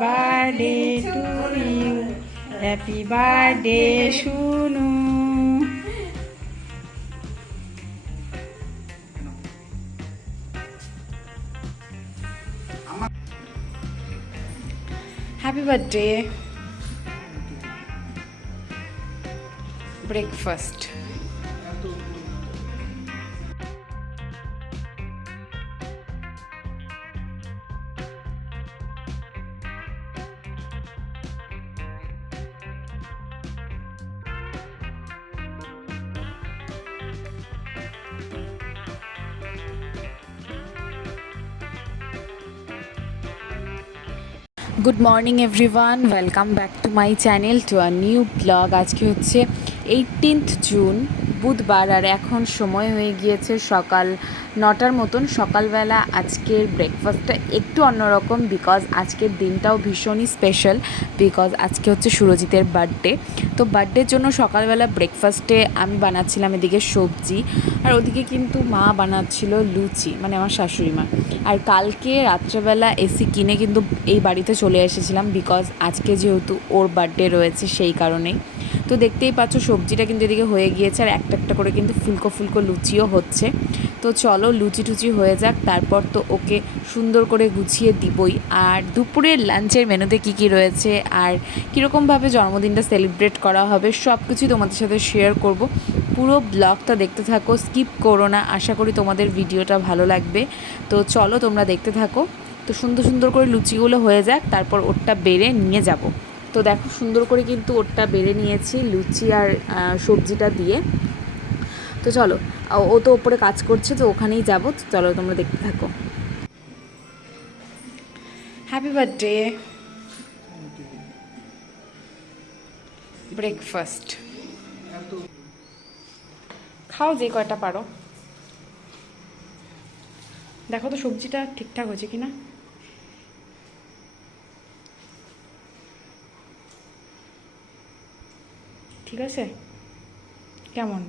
Birthday to you, happy birthday Shunu. Happy birthday. Breakfast. Good morning everyone, welcome back to my channel to a new blog. আজকে হচ্ছে 18th June, বুধবার, আর এখন সময় হয়ে গিয়েছে সকাল 9টার মতন। সকালবেলা আজকের ব্রেকফাস্টটা একটু অন্যরকম, বিকজ আজকের দিনটাও ভীষণই স্পেশাল, বিকজ আজকে হচ্ছে সুরজিতের বার্থডে। তো বার্থডের জন্য সকালবেলা ব্রেকফাস্টে আমি বানাচ্ছিলাম এদিকে সবজি, আর ওদিকে কিন্তু মা বানাচ্ছিল লুচি, মানে আমার শাশুড়ি মা। আর কালকে রাত্রেবেলা এসি কিনে কিন্তু এই বাড়িতে চলে এসেছিলাম, বিকজ আজকে যেহেতু ওর বার্থডে রয়েছে সেই কারণেই। তো দেখতেই পাচ্ছ সবজিটা কিন্তু এদিকে হয়ে গিয়েছে, আর একটা একটা করে কিন্তু ফুলকো ফুলকো লুচিও হচ্ছে। তো চলো লুচি টুচি হয়ে যাক, তারপর তো ওকে সুন্দর করে গুছিয়ে দিবই। আর দুপুরের লাঞ্চের মেনুতে কী কী রয়েছে আর কীরকমভাবে জন্মদিনটা সেলিব্রেট করা হবে সব কিছুই তোমাদের সাথে শেয়ার করব। পুরো ব্লগটা দেখতে থাকো, স্কিপ করো না। আশা করি তোমাদের ভিডিওটা ভালো লাগবে। তো চলো তোমরা দেখতে থাকো। তো সুন্দর সুন্দর করে লুচিগুলো হয়ে যাক, তারপর ওরটা বেড়ে নিয়ে যাব। তো দেখো সুন্দর করে কিন্তু ওরটা বেড়ে নিয়েছি লুচি আর সবজিটা দিয়ে। তো চলো, ও তো ওপরে কাজ করছে, তো ওখানেই যাবো। চলো তোমরা দেখতে থাকো। Happy birthday. ব্রেকফাস্ট খাও যে কয়টা পারো। দেখো তো সবজিটা ঠিকঠাক হয়েছে কিনা। ঠিক আছে? কেমন?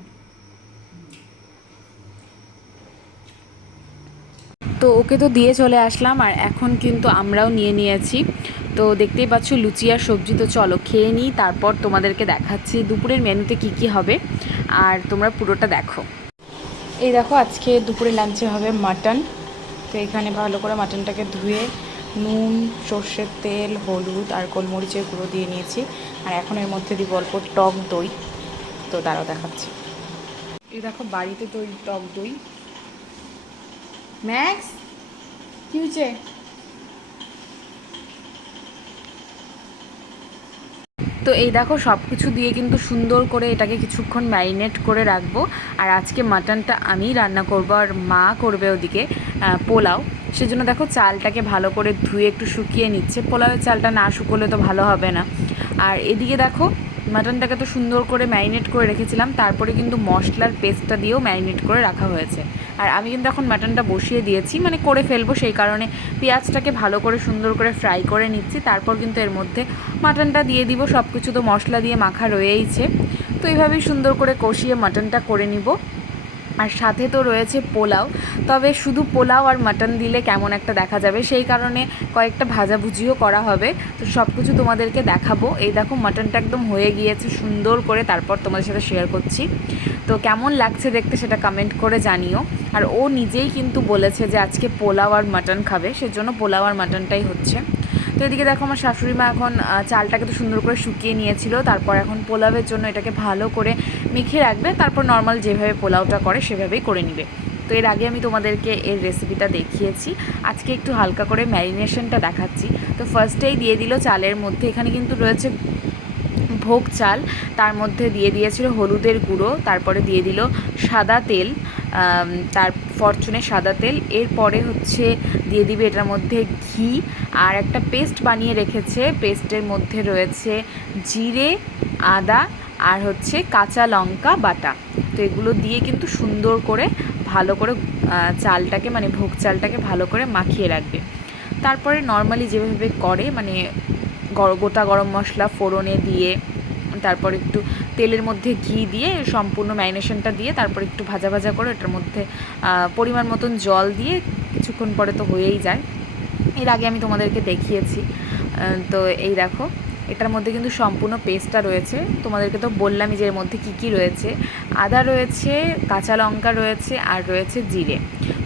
তো ওকে তো দিয়ে চলে আসলাম, আর এখন কিন্তু আমরাও নিয়ে নিয়েছি। তো দেখতেই পাচ্ছ লুচি আর সবজি। তো চলো খেয়ে নিই, তারপর তোমাদেরকে দেখাচ্ছি দুপুরের মেনুতে কি কি হবে, আর তোমরা পুরোটা দেখো। এই দেখো আজকে দুপুরে লাঞ্চে হবে মাটন। তো এখানে ভালো করে মাটনটাকে ধুয়ে নুন, সর্ষের তেল, হলুদ আর গোলমরিচের গুঁড়ো দিয়ে নিয়েছি। আর এখন এর মধ্যে দিব অল্প টক দই। তো তারাও দেখাচ্ছি। এই দেখো বাড়িতে তৈরি টক দই। ম্যাক্স কি হয়েছে? তো এই দেখো সব কিছু দিয়ে কিন্তু সুন্দর করে এটাকে কিছুক্ষণ ম্যারিনেট করে রাখবো। আর আজকে মাটনটা আমিই রান্না করবো, আর মা করবে ওদিকে পোলাও। সেজন্য দেখো চালটাকে ভালো করে ধুয়ে একটু শুকিয়ে নিচ্ছে। পোলাওয়ের চালটা না শুকোলে তো ভালো হবে না। আর এদিকে দেখো মাটনটাকে তো সুন্দর করে ম্যারিনেট করে রেখেছিলাম, তারপরে কিন্তু মশলার পেস্টটা দিয়েও ম্যারিনেট করে রাখা হয়েছে। আর আমি কিন্তু এখন মাটনটা বসিয়ে দিয়েছি, মানে করে ফেলবো, সেই কারণে পেঁয়াজটাকে ভালো করে সুন্দর করে ফ্রাই করে নিচ্ছি। তারপর কিন্তু এর মধ্যে মাটনটা দিয়ে দিব। সব কিছু তো মশলা দিয়ে মাখা রয়েইছে। তো এইভাবেই সুন্দর করে কষিয়ে মাটনটা করে নিব। আর সাথে তো রয়েছে পোলাও, তবে শুধু পোলাও আর মাটন দিলে কেমন একটা দেখা যাবে, সেই কারণে কয়েকটা ভাজাভুজিও করা হবে। তো সব কিছু তোমাদেরকে দেখাবো। এই দেখো মাটনটা একদম হয়ে গিয়েছে সুন্দর করে, তারপর তোমাদের সাথে শেয়ার করছি। তো কেমন লাগছে দেখতে সেটা কমেন্ট করে জানিও। আর ও নিজেই কিন্তু বলেছে যে আজকে পোলাও আর মাটন খাবে, সেজন্য পোলাও আর মাটনটাই হচ্ছে। তো এদিকে দেখো আমার শাশুড়ি মা এখন চালটাকে তো সুন্দর করে শুকিয়ে নিয়েছিল, তারপর এখন পোলাওয়ের জন্য এটাকে ভালো করে মেখে রাখবে, তারপর নর্মাল যেভাবে পোলাওটা করে সেভাবেই করে নিবে। তো এর আগে আমি তোমাদেরকে এর রেসিপিটা দেখিয়েছি, আজকে একটু হালকা করে ম্যারিনেশনটা দেখাচ্ছি। তো ফার্স্টেই দিয়ে দিল চালের মধ্যে, এখানে কিন্তু রয়েছে ভোগ চাল, তার মধ্যে দিয়ে দিয়েছিল হলুদের গুঁড়ো, তারপরে দিয়ে দিল সাদা তেল, তার ফরচুনের সাদা তেল। এরপরে হচ্ছে দিয়ে দিবে এটার মধ্যে ঘি, আর একটা পেস্ট বানিয়ে রেখেছে, পেস্টের মধ্যে রয়েছে জিরে, আদা আর হচ্ছে কাঁচা লঙ্কা বাটা। তো এগুলো দিয়ে কিন্তু সুন্দর করে ভালো করে চালটাকে, মানে ভোগ চালটাকে ভালো করে মাখিয়ে রাখবে। তারপরে নর্মালি যেভাবে করে, মানে গোটা গরম মশলা ফোড়নে দিয়ে, তারপর একটু তেলের মধ্যে ঘি দিয়ে সম্পূর্ণ ম্যারিনেশনটা দিয়ে, তারপর একটু ভাজা ভাজা করে এটার মধ্যে পরিমাণ মতন জল দিয়ে কিছুক্ষণ পরে তো হয়েই যায়। এর আগে আমি তোমাদেরকে দেখিয়েছি। তো এই দেখো এটার মধ্যে কিন্তু সম্পূর্ণ পেস্টটা রয়েছে। তোমাদেরকে তো বললামই যে এর মধ্যে কী কী রয়েছে। আদা রয়েছে, কাঁচা লঙ্কা রয়েছে, আর রয়েছে জিরে।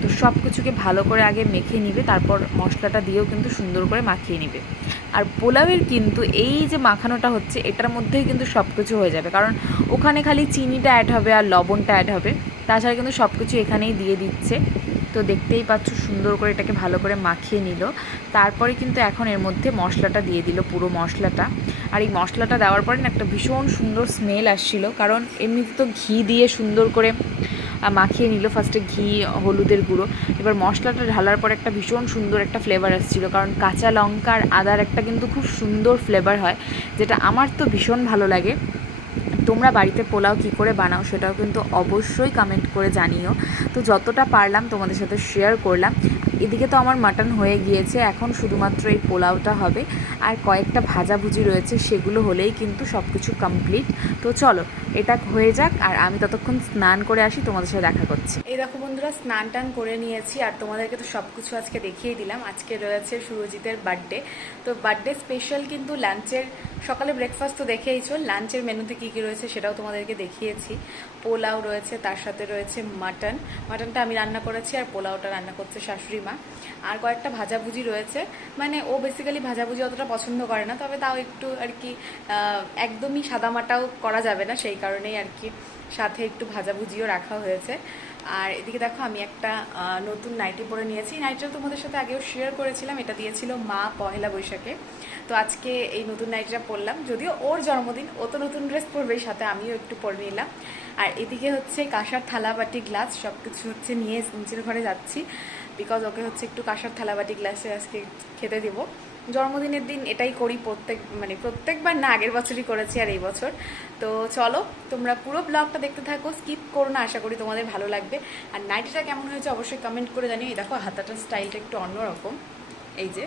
তো সব কিছুকে ভালো করে আগে মেখে নিবে, তারপর মশলাটা দিয়েও কিন্তু সুন্দর করে মাখিয়ে নিবে। আর পোলাওয়ের কিন্তু এই যে মাখানোটা হচ্ছে এটার মধ্যেই কিন্তু সব কিছু হয়ে যাবে, কারণ ওখানে খালি চিনিটা অ্যাড হবে আর লবণটা অ্যাড হবে, তাছাড়া কিন্তু সব কিছু এখানেই দিয়ে দিচ্ছে। তো দেখতেই পাচ্ছ সুন্দর করে এটাকে ভালো করে মাখিয়ে নিল। তারপরে কিন্তু এখন এর মধ্যে মশলাটা দিয়ে দিল, পুরো মশলাটা। আর এই মশলাটা দেওয়ার পরে না একটা ভীষণ সুন্দর স্মেল আসছিল, কারণ এমনিতে তো ঘি দিয়ে সুন্দর করে মাখিয়ে নিল ফার্স্টে, ঘি হলুদের গুঁড়ো। এবার মশলাটা ঢালার পর একটা ভীষণ সুন্দর একটা ফ্লেভার আসছিল, কারণ কাঁচা লঙ্কা আর আদার একটা কিন্তু খুব সুন্দর ফ্লেভার হয়, যেটা আমার তো ভীষণ ভালো লাগে। তোমরা বাড়িতে পোলাও কী করে বানাও সেটাও কিন্তু অবশ্যই কমেন্ট করে জানিও। তো যতটা পারলাম তোমাদের সাথে শেয়ার করলাম। এদিকে তো আমার মাটন হয়ে গিয়েছে, এখন শুধুমাত্র এই পোলাওটা হবে, আর কয়েকটা ভাজাভুজি রয়েছে, সেগুলো হলেই কিন্তু সব কিছু কমপ্লিট। তো চলো এটা হয়ে যাক, আর আমি ততক্ষণ স্নান করে আসি, তোমাদের সাথে দেখা করছি। এই দেখো বন্ধুরা, স্নান টান করে নিয়েছি, আর তোমাদেরকে তো সব কিছু আজকে দেখিয়ে দিলাম। আজকে রয়েছে সুরজিতের বার্থডে, তো বার্থডে স্পেশাল কিন্তু লাঞ্চের, সকালে ব্রেকফাস্ট তো দেখেইছো, লাঞ্চের মেনুতে কী কী রয়েছে সেটাও তোমাদেরকে দেখিয়েছি। পোলাও রয়েছে, তার সাথে রয়েছে মাটনটা আমি রান্না করেছি, আর পোলাওটা রান্না করছে শাশুড়ি মা। আর কয়েকটা ভাজাভুজি রয়েছে, মানে ও বেসিক্যালি ভাজাভুজি অতটা পছন্দ করে না, তবে তাও একটু আর কি একদমই সাদামাটাও করা যাবে না, সেই কারণেই আর কি সাথে একটু ভাজাভুজিও রাখা হয়েছে। আর এদিকে দেখো আমি একটা নতুন নাইটি পরে নিয়েছি। নাইটিটা তোমাদের সাথে আগেও শেয়ার করেছিলাম, এটা দিয়েছিল মা পহেলা বৈশাখে। তো আজকে এই নতুন নাইটিটা পরলাম, যদিও ওর জন্মদিন, ও তো নতুন ড্রেস পরবেই, সাথে আমিও একটু পরে নিলাম। আর এদিকে হচ্ছে কাঁসার থালা বাটি গ্লাস সব কিছু হচ্ছে নিয়ে নিচের ঘরে যাচ্ছি, বিকজ ওকে হচ্ছে একটু কাঁসার থালা বাটি গ্লাসে আজকে খেতে দেবো। জন্মদিনের দিন এটাই করি প্রত্যেকবার না, আগের বছরই করেছি আর এই বছর। তো চলো তোমরা পুরো ব্লগটা দেখতে থাকো, স্কিপ করো না, আশা করি তোমাদের ভালো লাগবে। আর নাইটিটা কেমন হয়েছে অবশ্যই কমেন্ট করে জানিও। এই দেখো হাতাটার স্টাইলটা একটু অন্যরকম, এই যে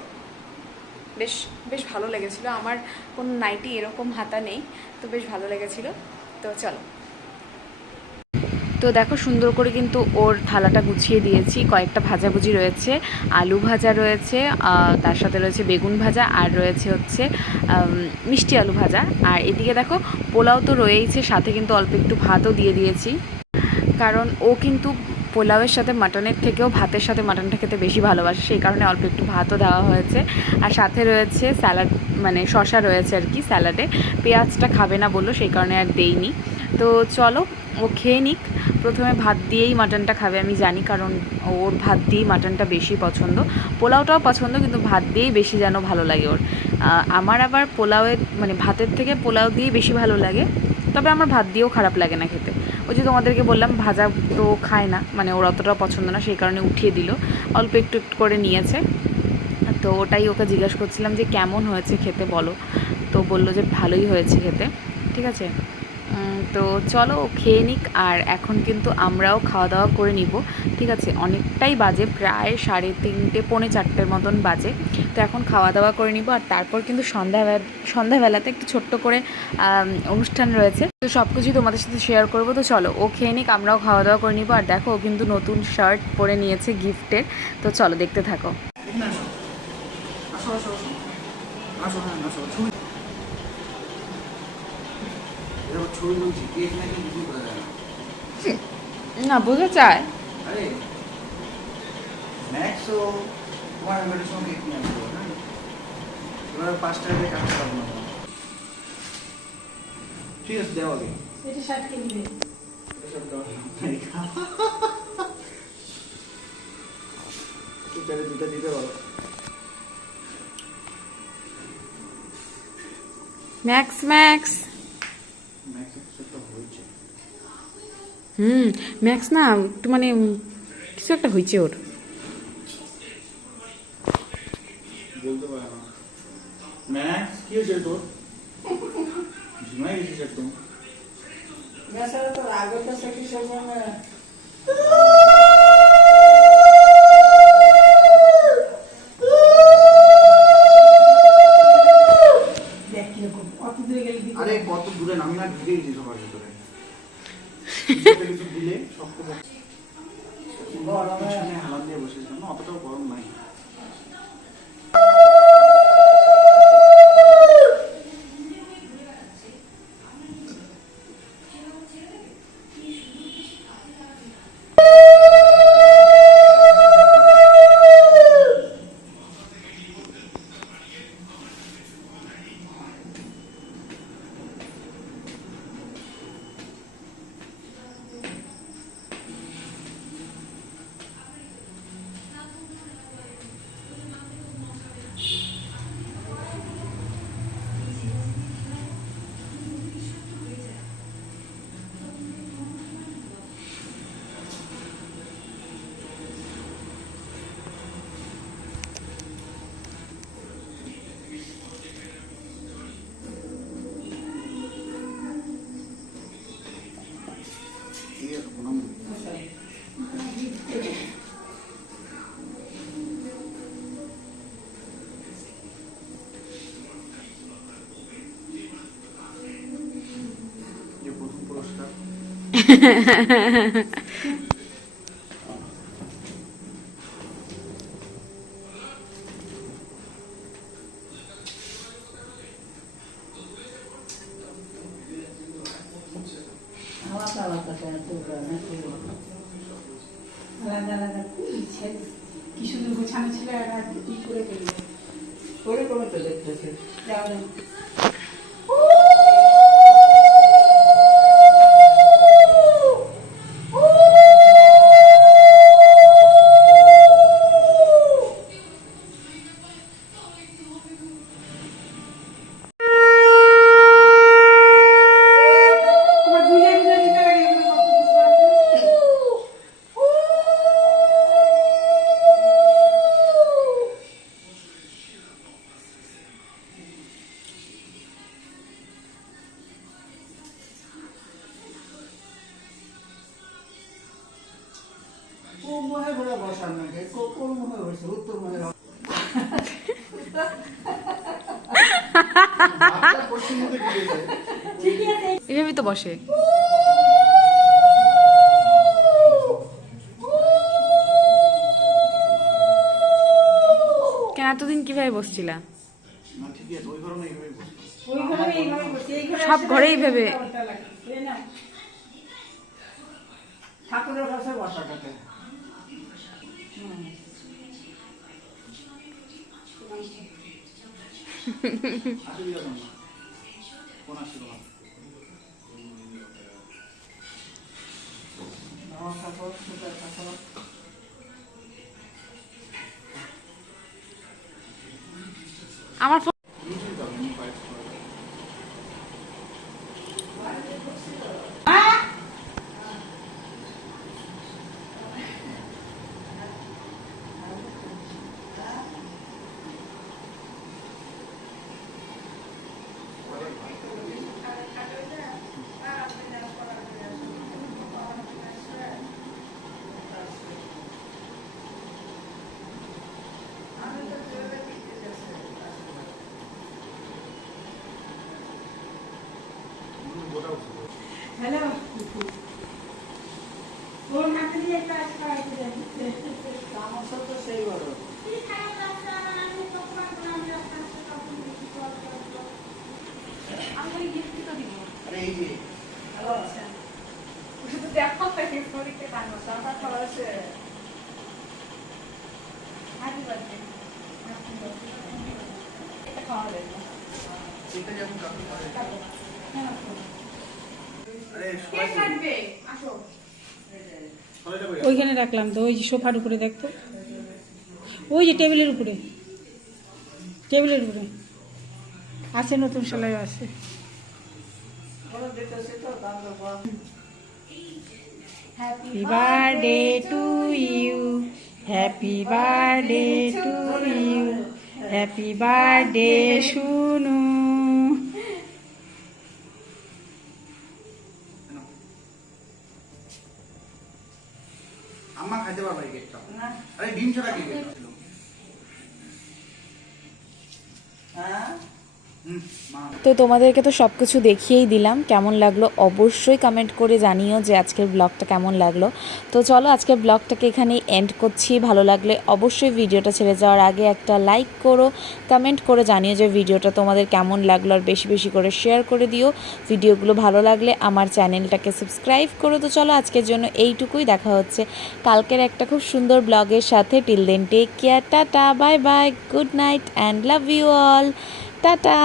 বেশ বেশ ভালো লেগেছিলো। আমার কোনো নাইটি এরকম হাতা নেই, তো বেশ ভালো লেগেছিলো। তো চলো, তো দেখো সুন্দর করে কিন্তু ওর থালাটা গুছিয়ে দিয়েছি। কয়েকটা ভাজাভুজি রয়েছে, আলু ভাজা রয়েছে, তার সাথে রয়েছে বেগুন ভাজা, আর রয়েছে হচ্ছে মিষ্টি আলু ভাজা। আর এদিকে দেখো পোলাও তো রয়েইছে, সাথে কিন্তু অল্প একটু ভাতও দিয়ে দিয়েছি, কারণ ও কিন্তু পোলাওয়ের সাথে মাটনের থেকেও ভাতের সাথে মাটনটা খেতে বেশি ভালোবাসে, সেই কারণে অল্প একটু ভাতও দেওয়া হয়েছে। আর সাথে রয়েছে স্যালাড, মানে শশা রয়েছে আর কি স্যালাডে, পেঁয়াজটা খাবে না বললো, সেই কারণে আর দেইনি। তো চলো ও খেয়ে নিক। প্রথমে ভাত দিয়েই মাটনটা খাবে আমি জানি, কারণ ওর ভাত দিয়েই মাটনটা বেশি পছন্দ। পোলাওটাও পছন্দ, কিন্তু ভাত দিয়েই বেশি যেন ভালো লাগে ওর। আমার আবার পোলাওয়ের মানে ভাতের থেকে পোলাও দিয়েই বেশি ভালো লাগে, তবে আমার ভাত দিয়েও খারাপ লাগে না খেতে। ওই যে তোমাদেরকে বললাম ভাজা তো খায় না, মানে ওর অতটাও পছন্দ না, সেই কারণে উঠিয়ে দিল, অল্প একটু একটু করে নিয়েছে। তো ওটাই ওকে জিজ্ঞাসা করছিলাম যে কেমন হয়েছে খেতে বলো, তো বললো যে ভালোই হয়েছে খেতে। ঠিক আছে, তো চলো খেয়ে নিক, আর এখন কিন্তু আমরাও খাওয়া দাওয়া করে নিব। ঠিক আছে, অনেকটাই বাজে, প্রায় 3:30 পৌনে 4টের মতন বাজে। তো এখন খাওয়া দাওয়া করে নিব, আর তারপর কিন্তু সন্ধ্যাবেলাতে একটু ছোট্ট করে অনুষ্ঠান রয়েছে, তো সব কিছুই তোমাদের সাথে শেয়ার করবো। তো চলো ও খেয়ে নিক, আমরাও খাওয়া দাওয়া করে নিব। আর দেখো ও কিন্তু নতুন শার্ট পরে নিয়েছে গিফটের, তো চলো দেখতে থাকো। না বোঝা চায়, আরে ম্যাক্স ও তোমার মেয়ের সঙ্গে কি আসবো না, এবার 5 টাকা দিয়ে কাটতে পারবো না। ঠিক আছে দেওয়া আগে এটা শার্ট কিনবে এসব দাও তুই তাহলে দুটো দিতে পারো। ম্যাক্স ম্যাক্স ম্যাক্স একটা হয়েছে, ম্যাক্স না একটু মানে কিছু একটা হয়েছে ওর। বলতে পারে না। ম্যাক্স কি হয়েছে তোর, ঝিমাই গেছিস একদম। মেসারা তো আগেরটা সেটি সেজন্য দেখ কিরকম অত দূরে গেলে দিতে আরে কত দূরে নামি না, ঢুকে গেছি সবার ভিতরে কিছু দিলে শক্ত গরমে হালাত দিয়ে বসেছিলাম না, অতটাও গরম নাই। আলাদা আলাদা কেন তোমরা নাকি আলাদা আলাদা কি ইচ্ছে কি সুন্দর গোছানো ছিল আর কি করে ফেলবে করে করে তো দেখতেছে যাও না কোন মুখে ঘুরে বসার নাকি কোন মুখে বসে উত্তর মুখে পশ্চিম মধ্যে গিয়ে যায়। এভাবেই তো বসে। কেন এতদিন কিভাবে বসছিলা? না, ঠিকই আছে, ওই ঘরে না এইভাবেই বসে। ওই ঘরে এইভাবে বসে এই ঘরে সব ঘরেই ভেবে। ঠাকুরের কাছে বসাটাকে আসলে না কোন আসলে না ঠাকুর সুন্দর ঠাকুর আমার বুঝলি তো আমি পাইছি। হ্যালো ওর হাতে দিয়ে কাজ করাইতে আমার সব তো সেই বড় আমি গিফট তো দিব। আরে এই যে হ্যালো শুধু দেখো তাকে পরীক্ষা কানো টাকা তো আছে হ্যাপি বার্থডে। এটা খাওয়া যাবে। সেটা যেমন কাপড় করে। হ্যাঁ, আরে কে কাটবে? আসো। সবাইটা কই? ওইখানে রাখলাম তো ওই যে সোফার উপরে দেখতো ওই যে টেবিলের উপরে আছে নতুন সেলাই আছে বড় দেখতেছে তো দাম দেবো happy birthday to you happy birthday to you happy birthday Shunu আম্মা খাইতে পারবে এই কেকটা। না আরে ডিম ছাড়া কেক ছিল। হ্যাঁ মা তো তোমাদেরকে তো সব কিছু দেখিয়েই দিলাম, কেমন লাগলো অবশ্যই কমেন্ট করে জানিও যে আজকের ব্লগটা কেমন লাগলো। তো চলো আজকের ব্লগটাকে এখানেই এন্ড করছি। ভালো লাগলে অবশ্যই ভিডিওটা ছেড়ে যাওয়ার আগে একটা লাইক করো, কমেন্ট করে জানিও যে ভিডিওটা তোমাদের কেমন লাগলো, আর বেশি বেশি করে শেয়ার করে দিও। ভিডিওগুলো ভালো লাগলে আমার চ্যানেলটাকে সাবস্ক্রাইব করো। তো চলো আজকের জন্য এইটুকুই, দেখা হচ্ছে কালকের একটা খুব সুন্দর ব্লগের সাথে। Till then take care, tata, bye bye, good night and love you all, tata.